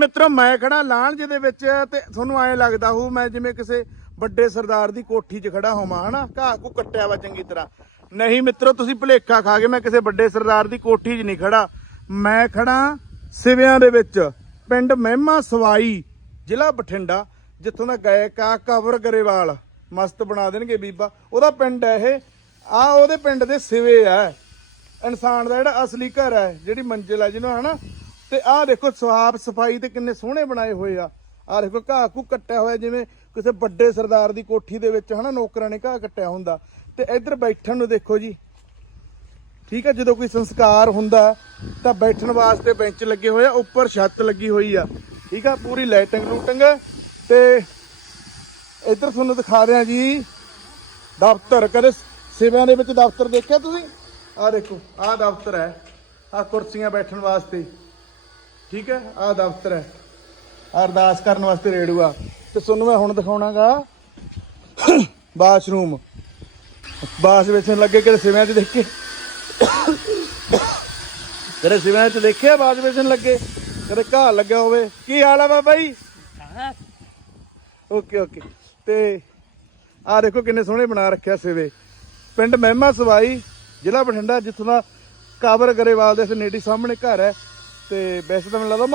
ਮਿੱਤਰੋ, ਮੈਂ ਖੜਾ ਲਾਂਝ ਦੇ ਵਿੱਚ ਤੇ ਤੁਹਾਨੂੰ ਐਂ ਲੱਗਦਾ ਹੋਊ, ਮੈਂ ਜਿਵੇਂ ਕਿਸੇ ਵੱਡੇ ਸਰਦਾਰ ਦੀ ਕੋਠੀ 'ਚ ਖੜਾ ਹੋਵਾਂ, ਹਨਾ? ਘਾਹ ਕੋ ਕੱਟਿਆ ਵਾ ਚੰਗੀ ਤਰ੍ਹਾਂ। ਨਹੀਂ ਮਿੱਤਰੋ, ਤੁਸੀਂ ਭੁਲੇਖਾ ਖਾ ਕੇ ਮੈਂ ਕਿਸੇ ਵੱਡੇ ਸਰਦਾਰ ਦੀ ਕੋਠੀ 'ਚ ਨਹੀਂ ਖੜਾ। ਮੈਂ ਖੜਾ ਸਿਵਿਆਂ ਦੇ ਵਿੱਚ, ਪਿੰਡ ਮਹਿਮਾ ਸਵਾਈ, ਜ਼ਿਲ੍ਹਾ ਬਠਿੰਡਾ, ਜਿੱਥੋਂ ਦਾ ਗਾਇਕ ਆ, ਕਵਰ ਗਰੇਵਾਲ। ਮਸਤ ਬਣਾ ਦੇਣਗੇ ਬੀਬਾ। ਉਹਦਾ ਪਿੰਡ ਹੈ ਇਹ। ਆ, ਉਹਦੇ ਪਿੰਡ ਦੇ ਸਿਵੇ ਆ ਇਨਸਾਨ ਦਾ ਜਿਹੜਾ ਅਸਲੀ ਘਰ ਹੈ, ਜਿਹੜੀ ਮੰਜ਼ਿਲ ਹੈ ਜਿਹਨੂੰ, ਹਨਾ? ਤੇ ਆਹ ਦੇਖੋ ਸਾਫ਼ ਸਫ਼ਾਈ ਤੇ ਕਿੰਨੇ ਸੋਹਣੇ ਬਣਾਏ ਹੋਏ ਆ। ਆਹ ਦੇਖੋ ਘਾਹ ਕੂ ਕੱਟਿਆ ਹੋਇਆ, ਜਿਵੇਂ ਕਿਸੇ ਵੱਡੇ ਸਰਦਾਰ ਦੀ ਕੋਠੀ ਦੇ ਵਿੱਚ ਹਨਾ, ਨੌਕਰਾਂ ਨੇ ਘਾਹ ਕੱਟਿਆ ਹੁੰਦਾ। ਤੇ ਇੱਧਰ ਬੈਠਣ ਨੂੰ ਦੇਖੋ ਜੀ। ਠੀਕ ਹੈ ਜਦੋਂ ਕੋਈ ਸੰਸਕਾਰ ਹੁੰਦਾ, ਤਾਂ ਬੈਠਣ ਵਾਸਤੇ ਬੈਂਚ ਲੱਗੇ ਹੋਏ ਆ, ਉੱਪਰ ਛੱਤ ਲੱਗੀ ਹੋਈ ਆ। ਠੀਕ ਆ, ਪੂਰੀ ਲਾਈਟਿੰਗ ਲੂਟਿੰਗ। ਤੇ ਇੱਧਰ ਤੁਹਾਨੂੰ ਦਿਖਾ ਦਿਆਂ ਜੀ, ਦਫ਼ਤਰ, ਕਦੇ ਸਿਵਿਆਂ ਦੇ ਵਿੱਚ ਦਫ਼ਤਰ ਦੇਖਿਆ ਤੁਸੀਂ? ਆਹ ਦੇਖੋ, ਆਹ ਦਫ਼ਤਰ ਹੈ, ਆਹ ਕੁਰਸੀਆਂ ਬੈਠਣ ਵਾਸਤੇ। ਠੀਕ ਹੈ? ਆਹ ਦਫ਼ਤਰ ਹੈ। ਆਹ ਅਰਦਾਸ ਕਰਨ ਵਾਸਤੇ ਰੇੜੂਆ ਤੇ ਤੁਹਾਨੂੰ ਮੈਂ ਹੁਣ ਦਿਖਾਉਣਾਗਾ ਬਾਥਰੂਮ। ਬਾਸ ਵਿੱਚ ਲੱਗੇ ਕਿਤੇ ਸਿਵਿਆਂ 'ਚ ਦੇਖੇ? ਕਦੇ ਸਿਵਿਆਂ 'ਚ ਦੇਖਿਆ ਬਾਸ ਵਿੱਚ ਲੱਗੇ? ਕਦੇ ਘਾਹ ਲੱਗਿਆ ਹੋਵੇ? ਕੀ ਹਾਲ ਆ ਬਾਬਾ ਜੀ? Okay okay. ਤੇ ਆਹ ਦੇਖੋ ਕਿੰਨੇ ਸੋਹਣੇ ਬਣਾ ਰੱਖਿਆ ਸਿਵੇ। ਪਿੰਡ ਮਹਿਮਾ ਸਵਾਈ, ਜ਼ਿਲ੍ਹਾ ਬਠਿੰਡਾ, ਜਿੱਥੋਂ ਦਾ ਕਾਬਰ ਗਰੇਵਾਲ ਦੇ ਨੇੜੇ ਸਾਹਮਣੇ ਘਰ ਹੈ। ਤੇ ਵੈਸੇ ਤਾਂ ਮੈਨੂੰ ਲੱਗਦਾ